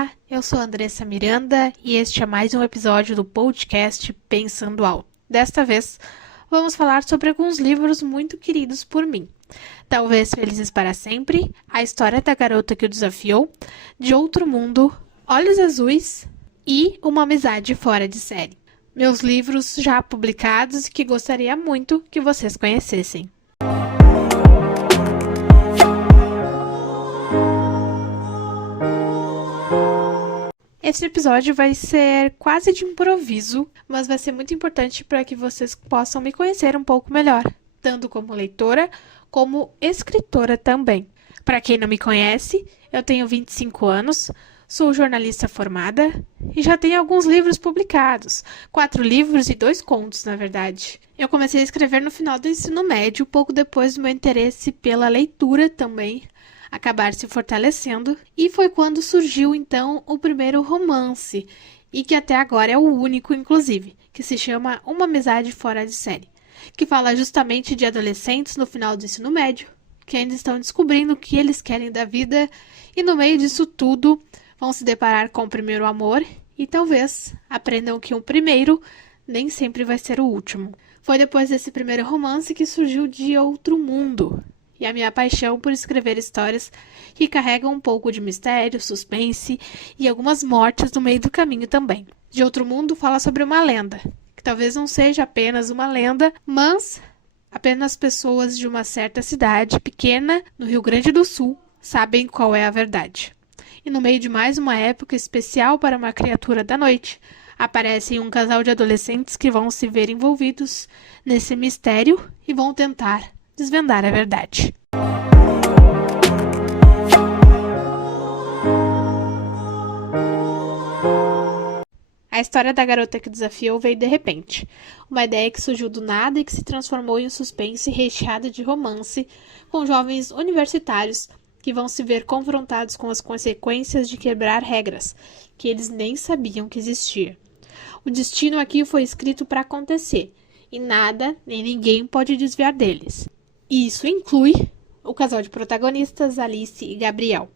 Olá, eu sou a Andressa Miranda e este é mais um episódio do podcast Pensando Alto. Desta vez, vamos falar sobre alguns livros muito queridos por mim. Talvez Felizes para Sempre, A História da Garota que o Desafiou, De Outro Mundo, Olhos Azuis e Uma Amizade Fora de Série. Meus livros já publicados e que gostaria muito que vocês conhecessem. Esse episódio vai ser quase de improviso, mas vai ser muito importante para que vocês possam me conhecer um pouco melhor, tanto como leitora, como escritora também. Para quem não me conhece, eu tenho 25 anos, sou jornalista formada e já tenho alguns livros publicados, 4 livros e 2 contos, na verdade. Eu comecei a escrever no final do ensino médio, pouco depois do meu interesse pela leitura também acabar se fortalecendo, e foi quando surgiu então o primeiro romance, e que até agora é o único inclusive, que se chama Uma Amizade Fora de Série, que fala justamente de adolescentes no final do ensino médio, que ainda estão descobrindo o que eles querem da vida, e no meio disso tudo vão se deparar com o primeiro amor, e talvez aprendam que o primeiro nem sempre vai ser o último. Foi depois desse primeiro romance que surgiu De Outro Mundo, e a minha paixão por escrever histórias que carregam um pouco de mistério, suspense e algumas mortes no meio do caminho também. De Outro Mundo fala sobre uma lenda, que talvez não seja apenas uma lenda, mas apenas pessoas de uma certa cidade pequena no Rio Grande do Sul sabem qual é a verdade. E no meio de mais uma época especial para uma criatura da noite, aparece um casal de adolescentes que vão se ver envolvidos nesse mistério e vão tentar desvendar a verdade. A história da garota que o desafiou veio de repente. Uma ideia que surgiu do nada e que se transformou em um suspense recheado de romance com jovens universitários que vão se ver confrontados com as consequências de quebrar regras que eles nem sabiam que existiam. O destino aqui foi escrito para acontecer e nada nem ninguém pode desviar deles. E isso inclui o casal de protagonistas, Alice e Gabriel.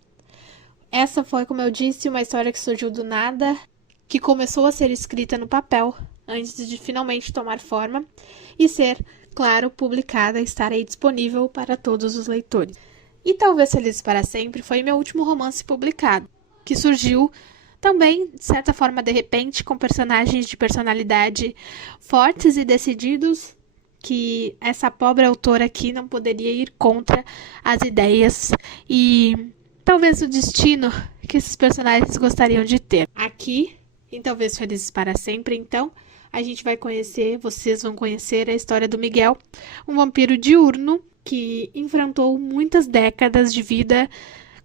Essa foi, como eu disse, uma história que surgiu do nada, que começou a ser escrita no papel, antes de finalmente tomar forma e ser, claro, publicada e estar aí disponível para todos os leitores. E talvez Felizes para Sempre foi meu último romance publicado, que surgiu também, de certa forma, de repente, com personagens de personalidade fortes e decididos, que essa pobre autora aqui não poderia ir contra as ideias e talvez o destino que esses personagens gostariam de ter. Aqui, em Talvez Felizes para Sempre, então, a gente vai conhecer, vocês vão conhecer a história do Miguel, um vampiro diurno que enfrentou muitas décadas de vida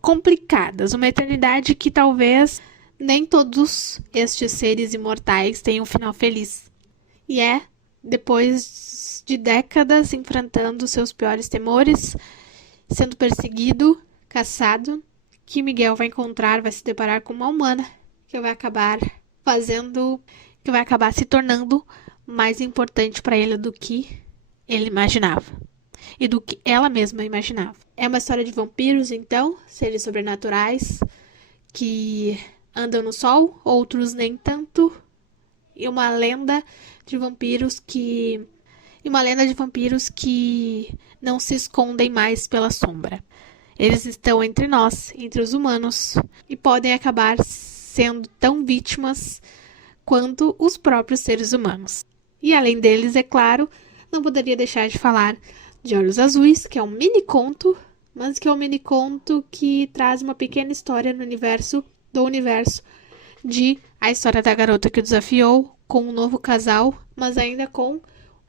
complicadas, uma eternidade que talvez nem todos estes seres imortais tenham um final feliz. E depois de décadas enfrentando seus piores temores, sendo perseguido, caçado, que Miguel vai se deparar com uma humana que vai acabar se tornando mais importante para ele do que ele imaginava e do que ela mesma imaginava. É uma história de vampiros, então, seres sobrenaturais que andam no sol, outros nem tanto, e uma lenda de vampiros que não se escondem mais pela sombra. Eles estão entre nós, entre os humanos, e podem acabar sendo tão vítimas quanto os próprios seres humanos. E além deles, é claro, não poderia deixar de falar de Olhos Azuis, que é um mini-conto, mas que é um mini-conto que traz uma pequena história no universo de A História da Garota que o Desafiou, com um novo casal, mas ainda com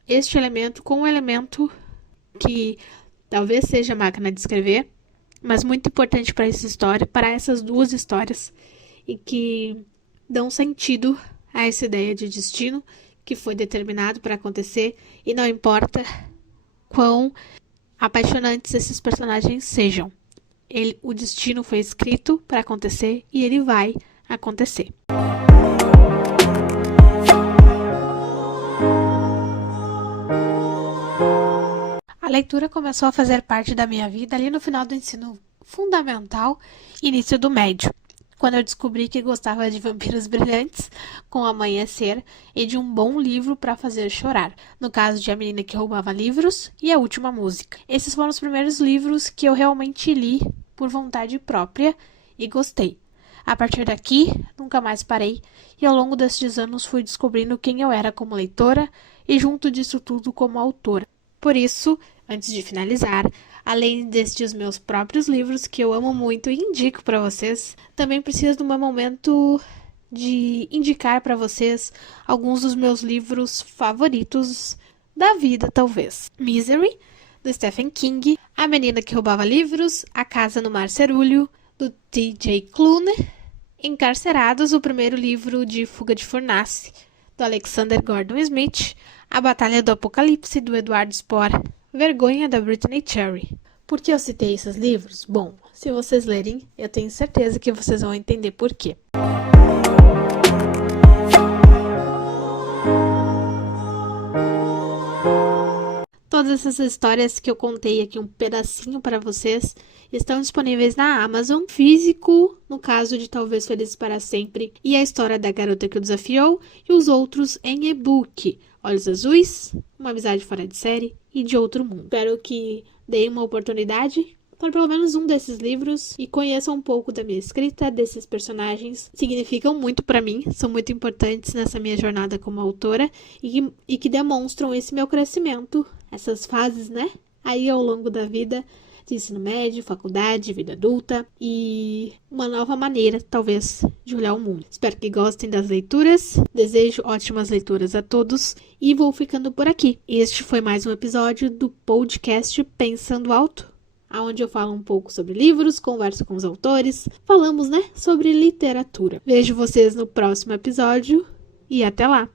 este elemento, com um elemento que talvez seja a máquina de escrever, mas muito importante para essa história, para essas duas histórias, e que dão sentido a essa ideia de destino que foi determinado para acontecer, e não importa quão apaixonantes esses personagens sejam. O destino foi escrito para acontecer e ele vai acontecer. A leitura começou a fazer parte da minha vida ali no final do ensino fundamental e início do médio, quando eu descobri que gostava de Vampiros Brilhantes, Com o Amanhecer, e de um bom livro para fazer chorar, no caso de A Menina que Roubava Livros e A Última Música. Esses foram os primeiros livros que eu realmente li por vontade própria e gostei. A partir daqui, nunca mais parei, e ao longo destes anos fui descobrindo quem eu era como leitora e junto disso tudo como autora. Por isso, antes de finalizar, além destes meus próprios livros que eu amo muito e indico para vocês, também preciso de um momento de indicar para vocês alguns dos meus livros favoritos da vida, talvez. Misery, do Stephen King, A Menina que Roubava Livros, A Casa no Mar Cerúleo, do T.J. Klune, Encarcerados, o primeiro livro de Fuga de Furnace, do Alexander Gordon Smith, A Batalha do Apocalipse, do Edward Spohr, Vergonha, da Brittany Cherry. Por que eu citei esses livros? Bom, se vocês lerem, eu tenho certeza que vocês vão entender por quê. Todas essas histórias que eu contei aqui, um pedacinho para vocês, estão disponíveis na Amazon, físico, no caso de Talvez Felizes para Sempre, e a história da garota que o desafiou, e os outros em e-book, Olhos Azuis, Uma Amizade Fora de Série e De Outro Mundo. Espero que deem uma oportunidade para pelo menos um desses livros e conheçam um pouco da minha escrita, desses personagens. Significam muito para mim, são muito importantes nessa minha jornada como autora e que demonstram esse meu crescimento, essas fases, né? Aí ao longo da vida, de ensino médio, faculdade, vida adulta e uma nova maneira, talvez, de olhar o mundo. Espero que gostem das leituras, desejo ótimas leituras a todos e vou ficando por aqui. Este foi mais um episódio do podcast Pensando Alto, onde eu falo um pouco sobre livros, converso com os autores, falamos, né, sobre literatura. Vejo vocês no próximo episódio e até lá!